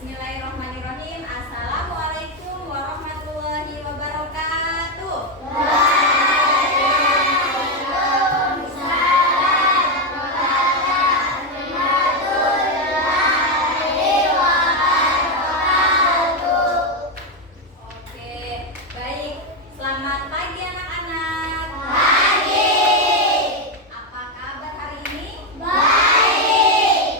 Bismillahirrahmanirrahim. Assalamualaikum warahmatullahi wabarakatuh. Oke, baik. Selamat pagi anak-anak. Apa kabar hari ini?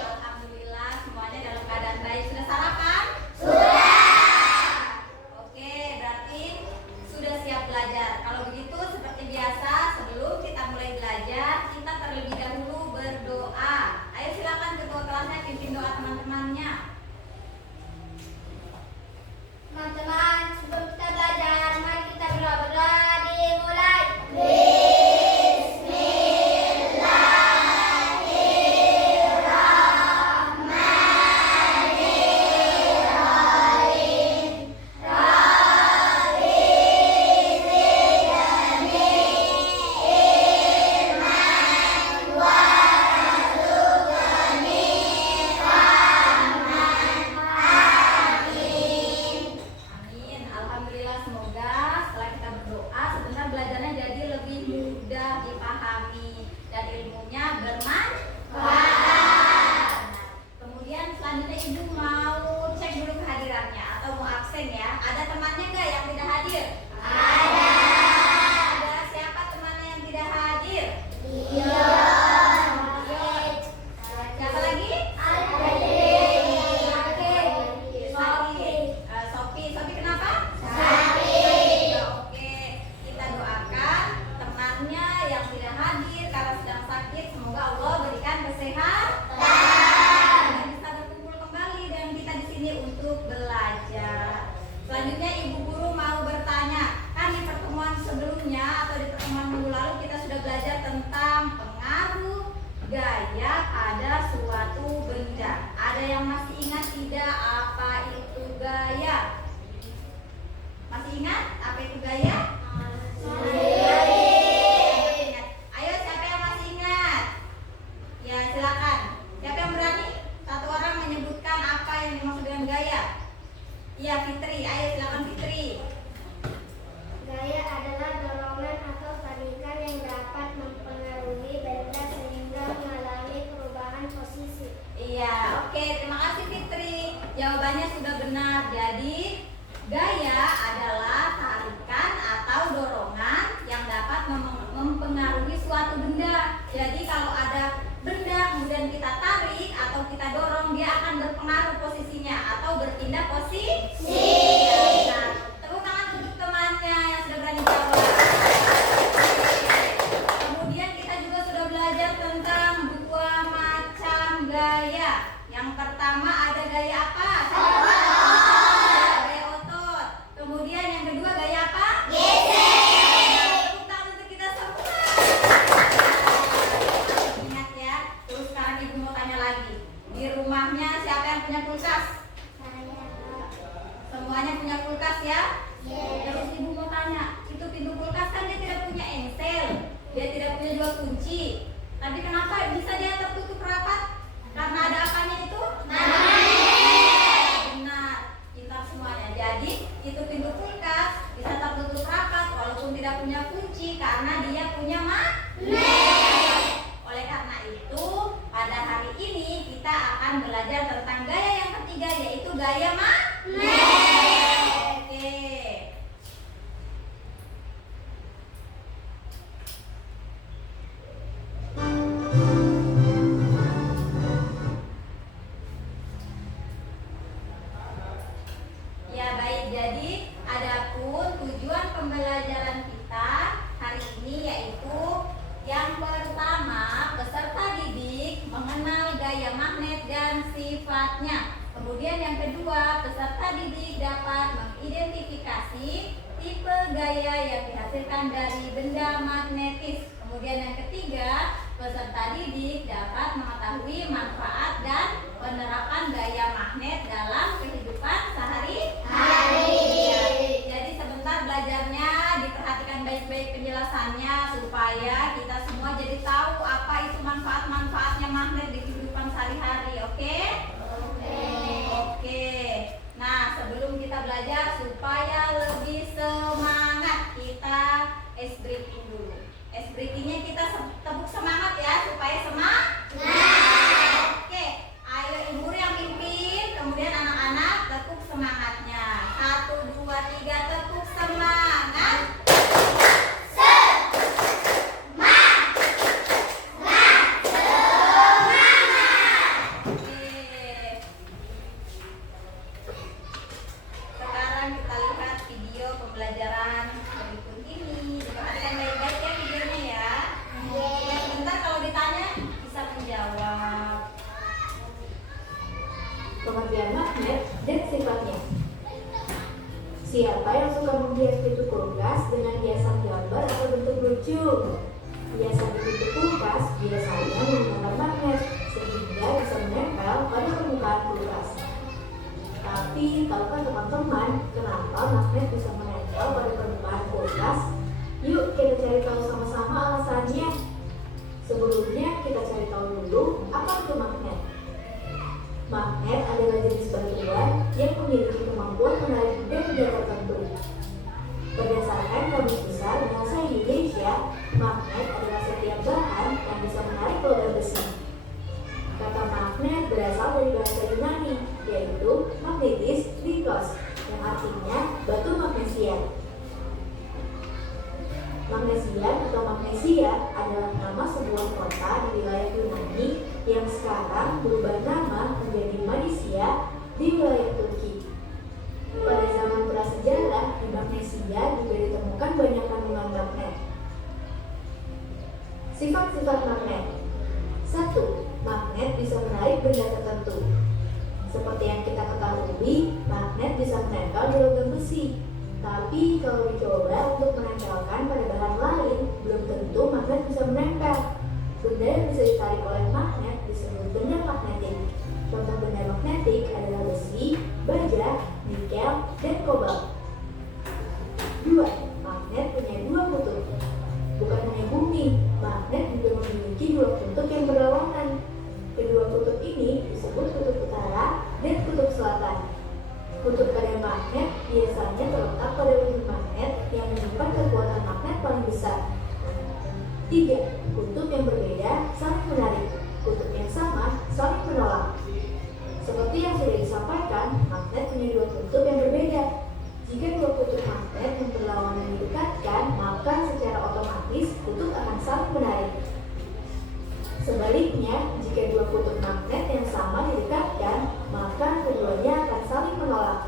Alhamdulillah semuanya dalam keadaan baik. Sudah sarapan? Oke, berarti sudah siap belajar. Kalau begitu seperti biasa, sebelum kita mulai belajar, kita terlebih dahulu berdoa. Ayo silakan ketua kelasnya pimpin doa teman-temannya. Teman-teman, sebelum kita belajar, mari kita berdoa. Dimulai. Amin. Alhamdulillah, semoga setelah kita berdoa sebentar belajarnya jadi lebih mudah dipahami dan ilmunya bermanfaat. Kemudian selanjutnya ibu mau cek dulu kehadirannya atau mau absen ya. Ada temannya nggak yang tidak hadir? Ada siapa temannya yang tidak hadir? Siapa lagi? Sophie kenapa? Oke, kita doakan temannya yang tidak hadir karena sedang sakit. Semoga Allah berikan kesehatan dan bisa berkumpul kembali dengan kita di sini untuk belajar. Selanjutnya ibu guru mau bertanya, kan di pertemuan sebelumnya atau di pertemuan minggu lalu kita sudah belajar tentang pengaruh gaya pada suatu benda. Ada yang masih ingat tidak apa itu gaya? Masih ingat apa itu gaya? Ingat. Ayo siapa yang masih ingat? Ya silakan. Siapa yang berani? Satu orang menyebutkan apa yang dimaksud dengan gaya. Iya Fitri. Ayo silakan Fitri. Gaya adalah dorongan atau tarikan yang dapat mempengaruhi benda sehingga mengalami perubahan posisi. Iya, oke, terima kasih Fitri. Jawabannya sudah benar. Jadi gaya adalah tarikan atau dorongan yang dapat mempengaruhi suatu benda. Jadi kalau ada benda kemudian kita tarik atau kita dorong, dia akan berpengaruh posisinya atau berpindah posisi. Nah, tepuk tangan untuk temannya yang sudah berani jawab. Kemudian kita juga sudah belajar tentang dua macam gaya. Yang pertama ada gaya apa? Gaya otot. Kemudian yang kedua gaya apa? Tepuk tangan untuk kita semua. Ingat ya. Terus sekarang ibu mau tanya lagi. Di rumahnya siapa yang punya kulkas? Semuanya punya kulkas ya? Terus ibu mau tanya, itu pintu kulkas kan dia tidak punya engsel, dia tidak punya dua kunci. Tapi kenapa bisa dia tertutup rapat? Karena ada apanya itu? Benar, pintar semuanya. Jadi itu pintu kulkas bisa tertutup rapat walaupun tidak punya kunci karena dia punya magnet. Oleh karena itu, pada hari ini kita akan belajar tentang gaya yang ketiga, yaitu gaya magnet. Oke. Ya baik, jadi adapun tujuan pembelajaran kita hari ini yaitu yang pertama, peserta didik mengenal gaya magnet dan sifatnya. Kemudian yang kedua, peserta didik dapat mengidentifikasi tipe gaya yang dihasilkan dari benda magnetis. Kemudian yang ketiga, peserta didik dapat mengetahui manfaat dan penerapan gaya magnet dalam kehidupan sehari-hari. Ya, jadi sebentar belajarnya diperhatikan baik-baik penjelasannya supaya kita semua jadi tahu apa itu manfaat-manfaatnya magnet di kehidupan sehari-hari. Oke? Oke. pengertian magnet dan sifatnya. Siapa yang suka menghias pintu kulkas dengan hiasan gambar atau bentuk lucu? Hiasan di pintu kulkas biasanya menggunakan magnet sehingga bisa menempel pada permukaan kulkas. Tapi tahukah teman-teman kenapa magnet bisa menempel pada permukaan kulkas? Yuk kita cari tahu sama-sama alasannya. Sebelumnya kita cari tahu dulu apa itu magnet. Magnet adalah jenis batuan yang memiliki kemampuan menarik benda tertentu. Berdasarkan Kamus Besar Bahasa Indonesia, magnet adalah setiap bahan yang bisa menarik logam besi. Kata magnet berasal dari bahasa Yunani, yaitu magnetis nikos, yang artinya batu magnesia. Magnesian atau magnesia adalah nama sebuah kota di wilayah Yunani yang sekarang berubah nama menjadi Malaysia di wilayah Turki. Pada zaman prasejarah di Magnesia juga ditemukan banyak kandungan magnet. Sifat-sifat magnet. 1. Magnet bisa menarik benda tertentu. Seperti yang kita ketahui, magnet bisa menempel di logam besi. Tapi kalau dicoba untuk menempelkan pada bahan lain, belum tentu magnet bisa menempel. Benda yang bisa ditarik oleh magnet disebut benda magnetik. Contoh benda magnetik adalah besi, baja, nikel, dan kobalt. 2. Magnet punya dua kutub. Bukan hanya bumi, magnet juga memiliki dua kutub yang berlawanan. Kedua kutub ini disebut kutub utara dan kutub selatan. Kutub pada magnet biasanya terletak pada ujung magnet yang menyimpan kekuatan magnet paling besar. 3. Kutub yang berbeda saling menarik. Kutub yang sama saling menolak. Seperti yang sudah disampaikan, magnet punya dua kutub yang berbeda. Jika dua kutub magnet yang berlawanan didekatkan, maka secara otomatis kutub akan saling menarik. Sebaliknya, jika dua kutub magnet yang sama didekatkan, maka keduanya akan saling menolak.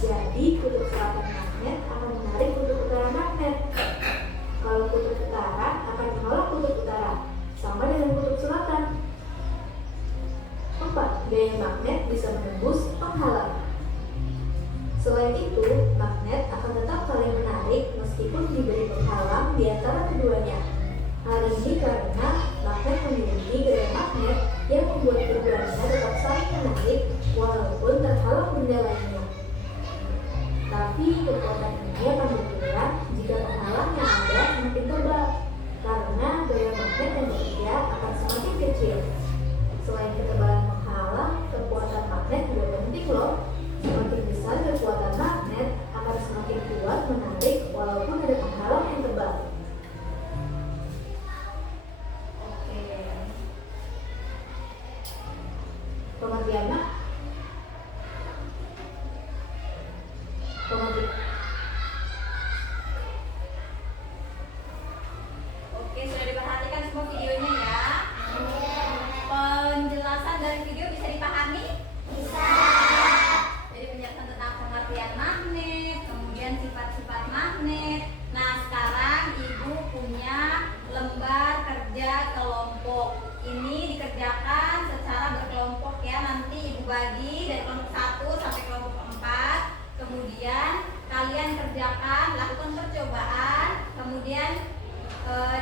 Jadi, kutub selatan magnet akan menarik kutub utara magnet. Kalau kutub utara akan menolak kutub utara, sama dengan kutub selatan. 4. Gaya magnet bisa menembus penghalang. Selain itu, magnet akan tetap saling menarik meskipun diberi penghalang di antara keduanya. Hal ini karena magnet memiliki gaya magnet yang membuat keduanya tetap saling menarik walaupun terhalang benda lainnya. Tapi kekuatan ini akan berkurang jika penghalang yang ada semakin tebal, karena gaya magnet yang bekerja akan semakin kecil. Selain ketebalan penghalang, kekuatan magnet juga penting loh. Semakin besar kekuatan magnet akan semakin kuat menarik walaupun ada penghalang yang tebal. Pengertian Oke, sudah diperhatikan semua videonya ya. Penjelasan dari video bisa dipahami? Bisa. Jadi penjelasan tentang pengertian magnet, kemudian sifat-sifat magnet. Nah, sekarang Ibu punya lembar kerja kelompok. Ini dikerjakan secara berkelompok ya. Nanti Ibu bagi dari kelompok 1 sampai kelompok 4. Kemudian kalian kerjakan, lakukan percobaan. Kemudian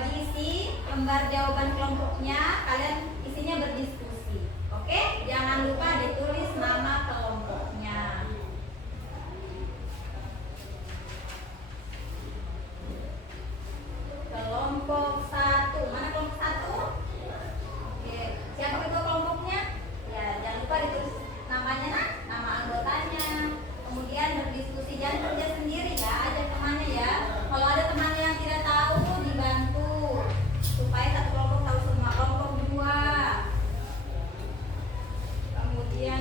diisi lembar jawaban kelompoknya. Kalian isinya berdiskusi. Oke? Jangan lupa ditulis nama kelompoknya. Kelompok 1. Mana kelompok 1? Oke. Siapa ketua kelompoknya? Ya, jangan lupa ditulis namanya, nama anggotanya. Kemudian berdiskusi, jangan kerja sendiri ya, ajak temannya ya. Kalau ada temannya yang tidak tahu, dibantu supaya satu kelompok tahu semua. Kelompok 2. Kemudian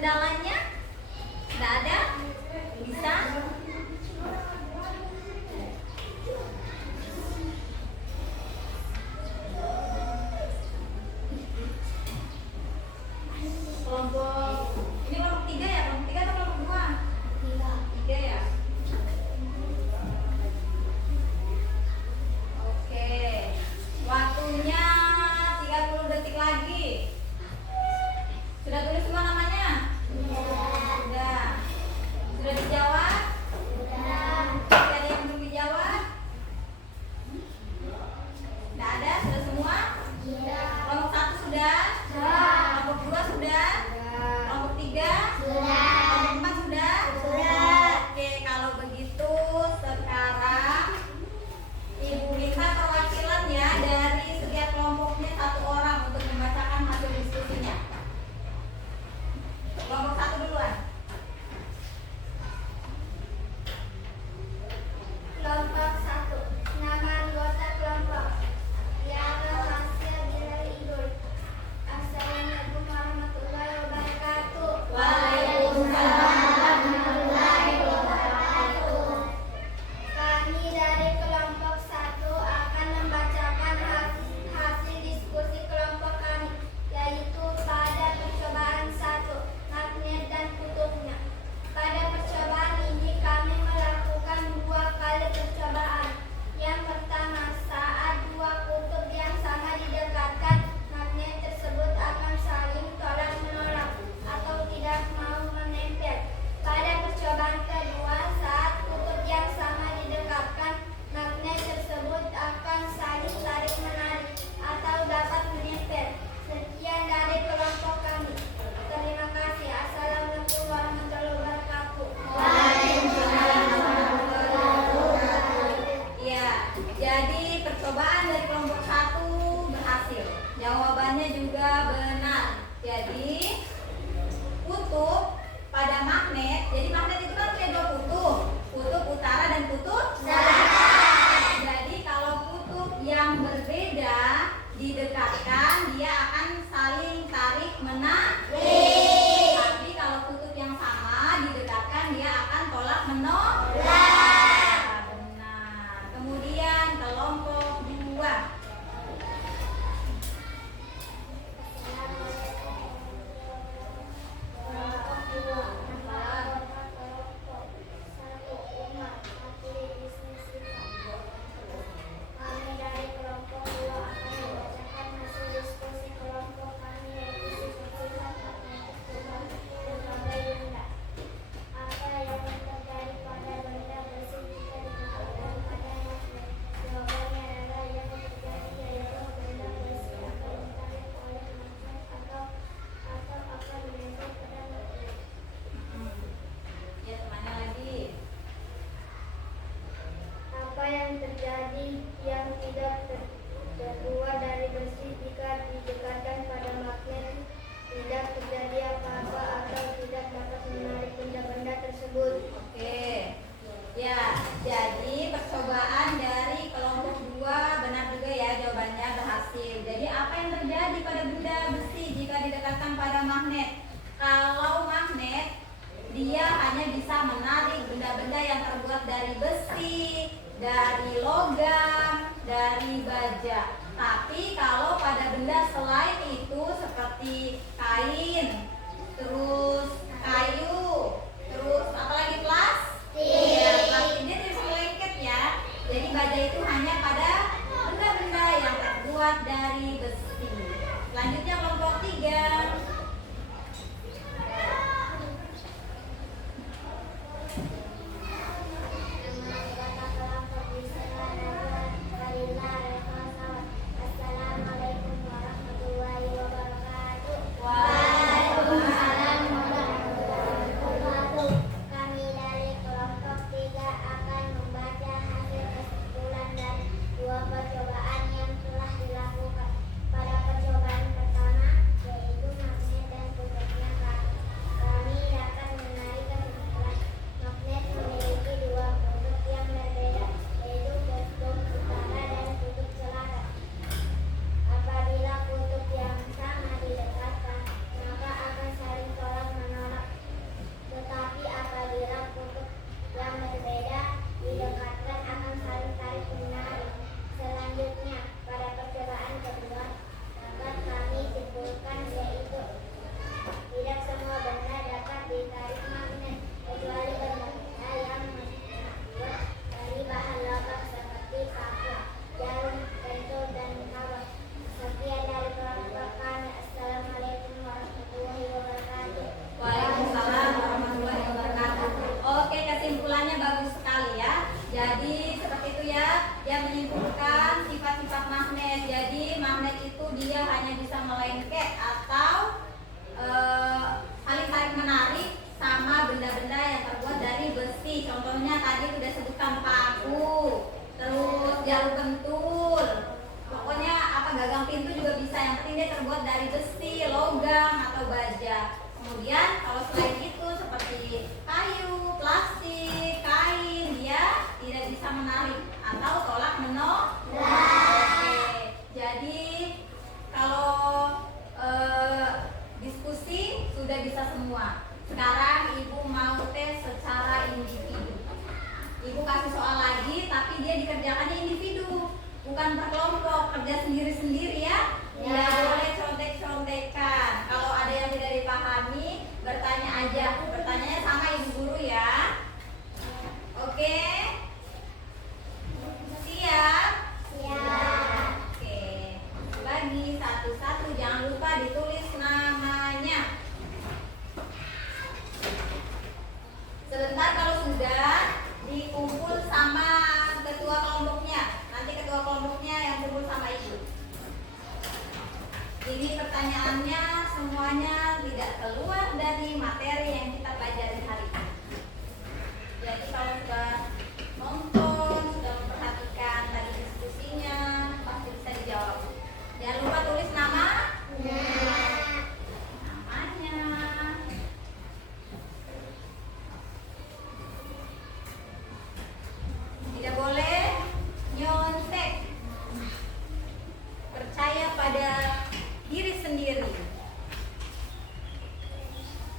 benda lainnya? Nggak ada? Bisa? Kelompok ini kelompok 3 ya? Kelompok 3 atau kelompok 2? 3 ya? Oke, waktunya 30 detik lagi. Sudah tulis semua namanya? Sudah. Sudah dijawab? Masih ada yang belum dijawab? Tidak ada? Sudah semua? Kelompok 1 sudah? Kelompok 2 sudah? Kelompok 3? Kelompok 4 sudah? Oke, kalau begitu sekarang Ibu minta perwakilan ya dari setiap kelompoknya 1 orang untuk membacakan hasil diskusinya. Kelompok 1 duluan. Kelompok 1. Nama anggota kelompok. Yana Hasya Bilal Idul. Assalamualaikum warahmatullahi wabarakatuh. Waalaikumsalam warahmatullahi wabarakatuh. Kami dari kelompok 1 akan membacakan hasil diskusi kelompok kami, yaitu pada percobaan 1, magnet dan kutubnya. Pada percobaan ini kami melakukan 2 kali percobaan. Yang pertama, saat 2 kutub yang sama didekatkan, magnet tersebut akan saling tolak menolak atau tidak mau menempel. Pada percobaan kedua, saat kutub yang sama didekatkan, magnet tersebut akan saling tarik menarik atau dapat menempel. Sekian dari kelompok kami. Terima kasih. Assalamualaikum warahmatullahi wabarakatuh. Ya, jadi percobaan dari kelompok 1 berhasil. Jawabannya juga benar. Jadi kutub pada magnet, jadi magnet itu kan punya 2 kutub, kutub utara dan kutub selatan. Jadi kalau kutub yang berbeda didekatkan, dia akan saling tarik menarik. Tapi kalau kutub yang sama didekatkan, dia akan tolak menolak. Benar. Kemudian kelompok 2. Kami dari kelompok 2 akan membacakan hasil diskusi kelompok kami, yaitu sifat-sifat magnetik berbagai benda. Apa yang terjadi pada benda besi jika didekatkan pada magnet? Jawabannya adalah yang terjadi yaitu benda besi akan ditarik oleh magnet atau akan menempel pada magnet. Ya, kemana lagi? Apa yang terjadi yang tidak terbuat dari besi jika didekatkan pada magnet? Tidak terjadi apa-apa atau tidak dapat menarik benda-benda tersebut. Oke. Ya, jadi percobaan dari kelompok 2 benar juga ya, jawabannya berhasil. Jadi apa yang terjadi pada benda besi jika didekatkan pada magnet? Kalau magnet, dia hanya bisa menarik benda-benda yang terbuat dari besi, dari logam, dari baja. Tapi kalau pada benda selain itu seperti kain, terus kayu, terus apalagi plastik. Ya, plastiknya tidak lengket ya. Jadi baja itu hanya pada benda-benda yang terbuat dari besi. Selanjutnya kelompok 3. Assalamualaikum warahmatullahi wabarakatuh. Waalaikumsalam warahmatullahi wabarakatuh. Kami dari kelompok 3 akan membaca hasil kesimpulan dari 2 percobaan yang telah dilakukan. Pada percobaan pertama, yaitu magnet dan kutubnya, kami dapat menarik kesimpulan magnet Sekarang Ibu mau tes secara individu. Ibu kasih soal lagi, tapi dia dikerjakannya individu, bukan per kelompok, kerja sendiri-sendiri ya. Tidak boleh contek-contekan. Kalau ada yang tidak dipahami, bertanya aja. Bertanyanya sama Ibu guru ya. Oke? Siap? Siap. Oke. Bagi satu-satu, jangan lupa ditulis namanya. Sebentar kalau sudah dikumpul sama ketua kelompoknya. Nanti ketua kelompoknya yang kumpul sama Ibu. Ini pertanyaannya semuanya tidak keluar dari materi yang kita pelajari hari ini. Jadi kalau sudah nonton, sudah memperhatikan tadi diskusinya, pasti bisa dijawab. Jangan lupa tulis namanya. Tidak boleh nyontek. Percaya pada diri sendiri.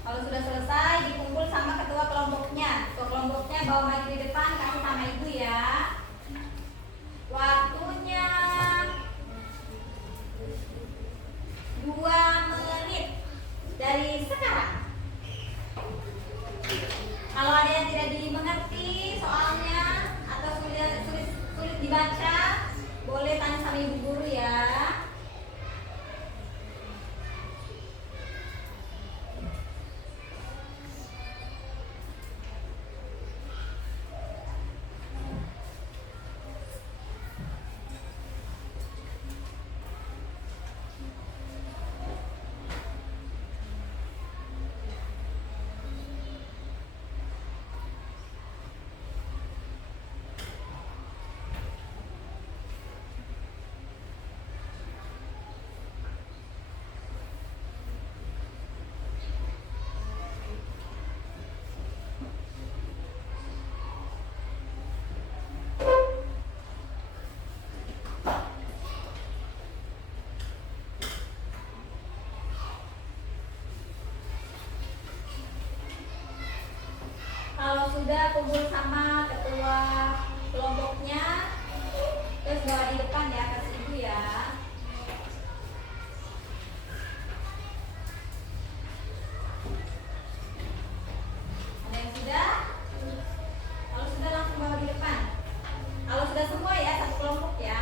Kalau sudah selesai, dikumpul sama ketua kelompoknya. Ketua kelompoknya bawa maju di depan, kasih sama Ibu ya. Waktunya 2 menit dari sekarang. Kalau ada yang tidak dimengerti soalnya atau sulit dibaca, boleh tanya sama Ibu guru ya. Kalau sudah kumpul sama ketua kelompoknya, terus bawa di depan ya, kasih Ibu ya. Ada yang sudah? Kalau sudah langsung bawa di depan. Kalau sudah semua ya, satu kelompok ya.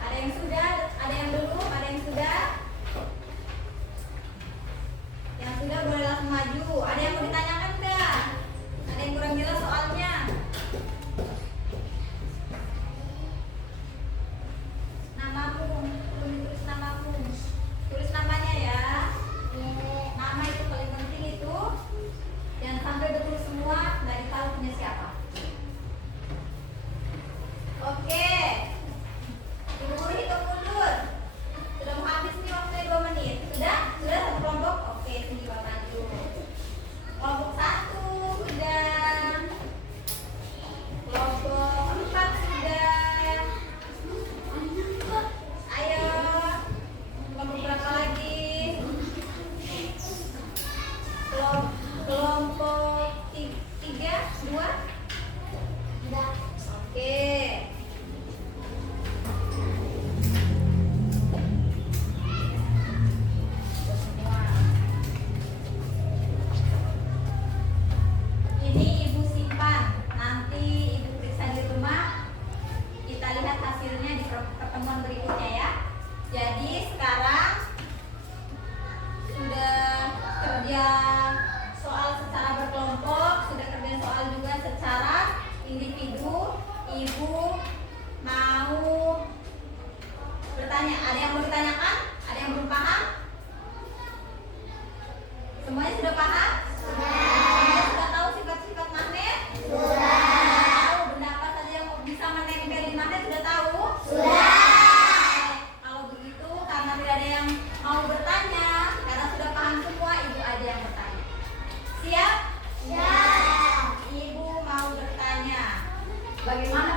Ada yang sudah? Ada yang belum? Ada yang sudah? Yang sudah boleh langsung maju. Ada yang mau ditanyakan enggak? Ada yang kurang jelas soalnya? Namamu, tulis namamu. Tulis namanya ya. Nama itu paling penting itu. Jangan sampai betul semua, nggak tahu punya siapa. Oke. Ibu guru hitung mundur. Sudah mau habis nih waktunya 2 menit. Sudah? Sudah satu kelompok? Oke, sini Bapak maju. Kelompok 1 sudah. Kelompok 4 sudah. Ayo. Kelompok berapa lagi? Kelompok 3, 2. Oke. Ini Ibu simpan, nanti Ibu periksa di rumah. Kita lihat hasilnya di pertemuan berikutnya ya. Jadi sekarang sudah kerja soal secara berkelompok, sudah kerja soal juga secara individu. Ibu mau bertanya, ada yang mau ditanyakan? Ada yang belum paham? Semuanya sudah paham? Semuanya sudah tahu sifat-sifat magnet? Tahu benda apa saja yang bisa menempelin magnet, sudah tahu? Kalau begitu, karena tidak ada yang mau bertanya, karena sudah paham semua, Ibu aja yang bertanya. Siap? Ibu mau bertanya. Bagaimana